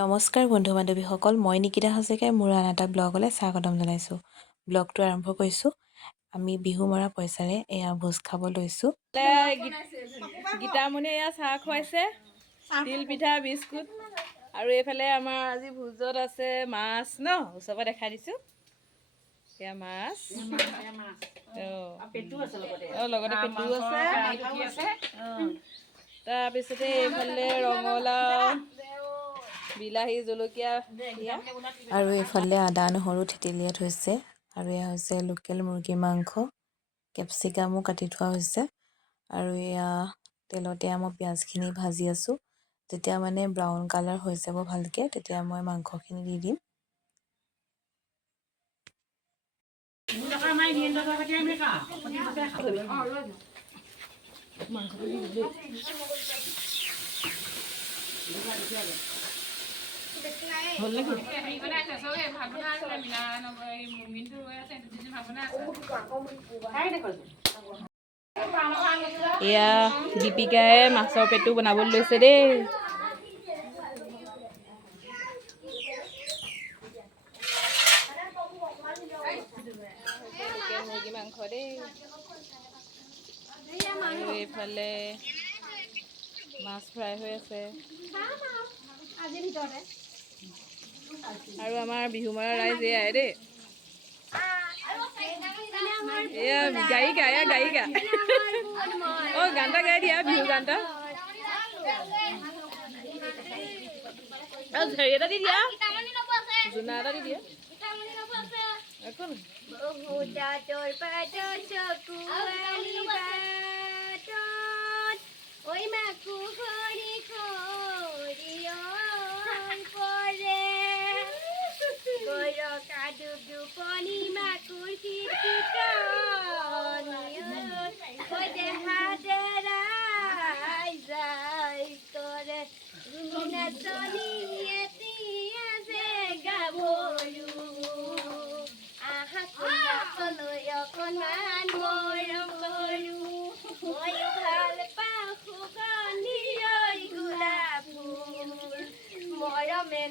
নমস্কাৰ বন্ধু বান্ধৱীসকল, মই নিকিতা হাজৰিকাই মোৰ আন এটা ব্লগলৈ স্বাগতম জনাইছোঁ। ব্লগটো আৰম্ভ কৰিছোঁ। আমি বিহু মৰা পইচাৰে এয়া ভোজ খাব লৈছোঁ। গীতামণি এয়া চাহ খুৱাইছে, তিল পিঠা বিস্কুট আৰু এইফালে আমাৰ আজি ভোজত আছে মাছ ন, ওচৰৰ পৰা দেখাই দিছোঁ। এয়া মাছ, লগতে পেটু আছে। তাৰপিছতে এইফালে ৰঙালাও, বিলাহী, জলকীয়া আৰু এইফালে আদা নহৰু থেতেলিয়াই থৈছে। আৰু এয়া হৈছে লোকেল মুৰ্গী মাংস, কেপচিকামো কাটি থোৱা হৈছে। আৰু এয়া তেলতে মই পিঁয়াজখিনি ভাজি আছোঁ। যেতিয়া মানে ব্ৰাউন কালাৰ হৈ যাব ভালকৈ, তেতিয়া মই মাংসখিনি দি দিম। এয়া দীপিকাই মাছৰ পেটু বনাবলৈ লৈছে দেই। মুৰ্গী মাংস দেই। আৰু এইফালে মাছ ফ্ৰাই হৈ আছে। আৰু আমাৰ বিহু মৰা ৰাইজ এয়াই দেই। এয়া গায়িকা, এয়া গায়িকা। অ' গান এটা গাই দিয়া, বিহু গান এটা। হেৰি এটা দি দিয়া, জোনা এটা দি দিয়া।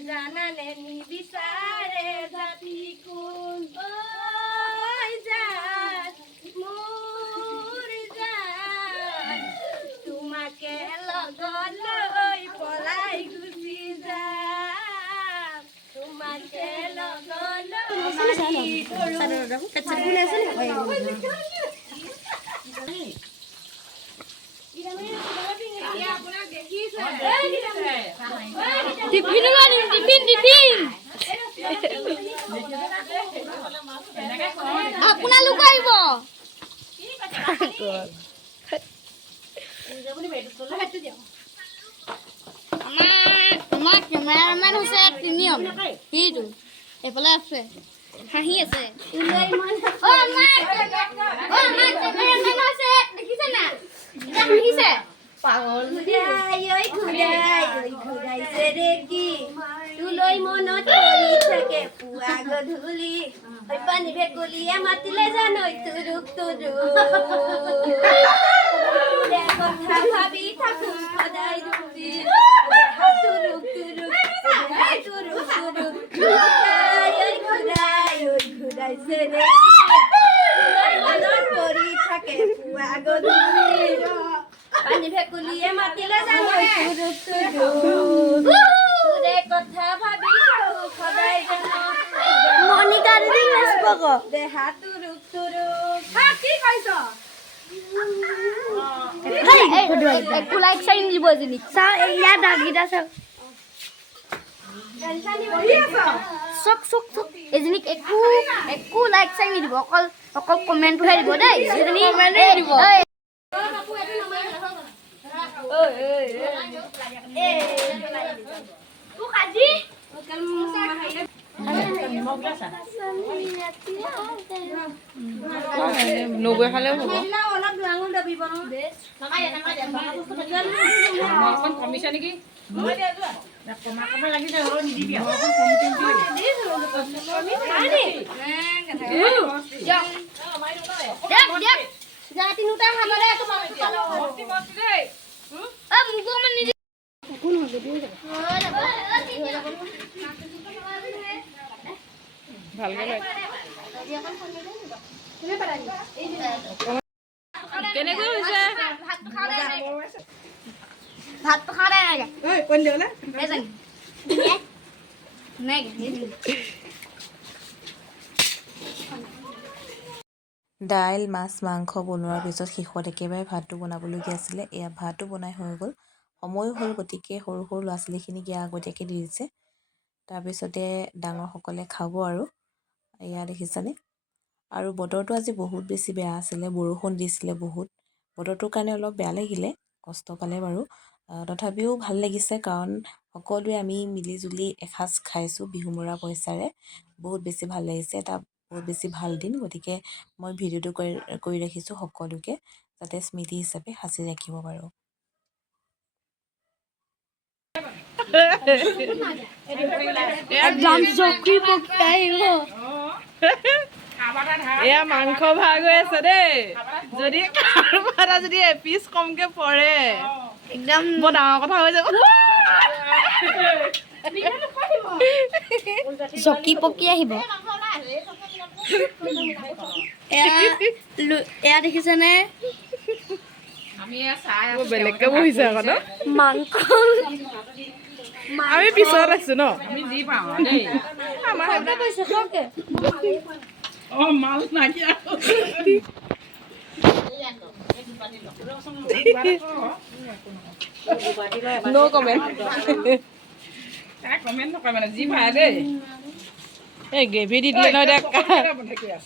জানানে নিবিচাৰে জাতি কোন মোৰ জান তোমাকে লগত লৈ পলাই গুচি যাম, তোমাকে লগত আপোনালোক আহিব। আমাৰ কেমেৰামেন হৈছে তিনিজন, সিটো এইফালে আছে, হাঁহি আছে। পাগল ঘূৰাইছে ৰে কি তোলৈ মনত পৰি থাকে পুৱা গধূলি, পানী ভেকুলীয়ে মাতিলে জানৈ তুৰুক তুৰুক, কথা ভাবি থাকো সদায় দুখী, তুৰুক তুৰুক তুৰুক তুৰুক ঘূৰাইছে ৰে মনত পৰি থাকে পুৱা গধূলি, পানী ভেকুলীয়ে মাতিলে জানৈ তুৰুক তুৰুক, তোৰে কথা ভাবি থাকো সদায় মনিকা দিদি নেচবক দেহা তুৰুক তুৰুক। কি কৈছ? একো লাইক চাইন দিব এজনী চাওঁ, ইয়াত দাগিটা চাওঁ, চক চক চক এজনীক একো লাইক চাইন নিদিব, অকল কমেণ্টটোহে দিব দেই। এজনী দিব নগৈ খালেও হ'ব। কমিছে নেকি? তিনিটা খাবলে ভালকৈ লৈ কেনেকৈ হৈছে ভাত খা দে দাইল মাছ মাংস বনোৱাৰ পিছত শেষত একেবাৰে ভাতটো বনাবলগীয়া আছিলে। এয়া ভাতো বনাই হৈ গ'ল, সময়ো হ'ল, গতিকে সৰু সৰু ল'ৰা ছোৱালীখিনিক এয়া আগতীয়াকৈ দি দিছে। তাৰপিছতে ডাঙৰসকলে খাব আৰু এয়া দেখিছানে। আৰু বতৰটো আজি বহুত বেছি বেয়া আছিলে, বৰষুণ দিছিলে বহুত। বতৰটোৰ কাৰণে অলপ বেয়া লাগিলে, কষ্ট পালে বাৰু। তথাপিও ভাল লাগিছে, কাৰণ সকলোৱে আমি মিলিজুলি এসাঁজ খাইছোঁ বিহুমৰা পইচাৰে। বহুত বেছি ভাল লাগিছে, এটা বহুত বেছি ভাল দিন। গতিকে মই ভিডিঅ'টো কৰি ৰাখিছোঁ সকলোকে, যাতে স্মৃতি হিচাপে সাঁচি ৰাখিব পাৰোঁ। এয়া মাংস ভাগ হৈ আছে দেই। যদি কাৰোবাৰ এটা যদি এপিচ কমকে পৰে একদম বৰ ডাঙৰ কথা হৈ যাব। জকি পকি আহিব। এয়া দেখিছেনে বেলেগকে বহিছে আকৌ ন। মাংস আমি পিছত আছো ন। No comment. কমেণ্ট নকৰে মানে যি পায় দেই। এই গ্ৰেভি দি দিলে নহয় এতিয়া।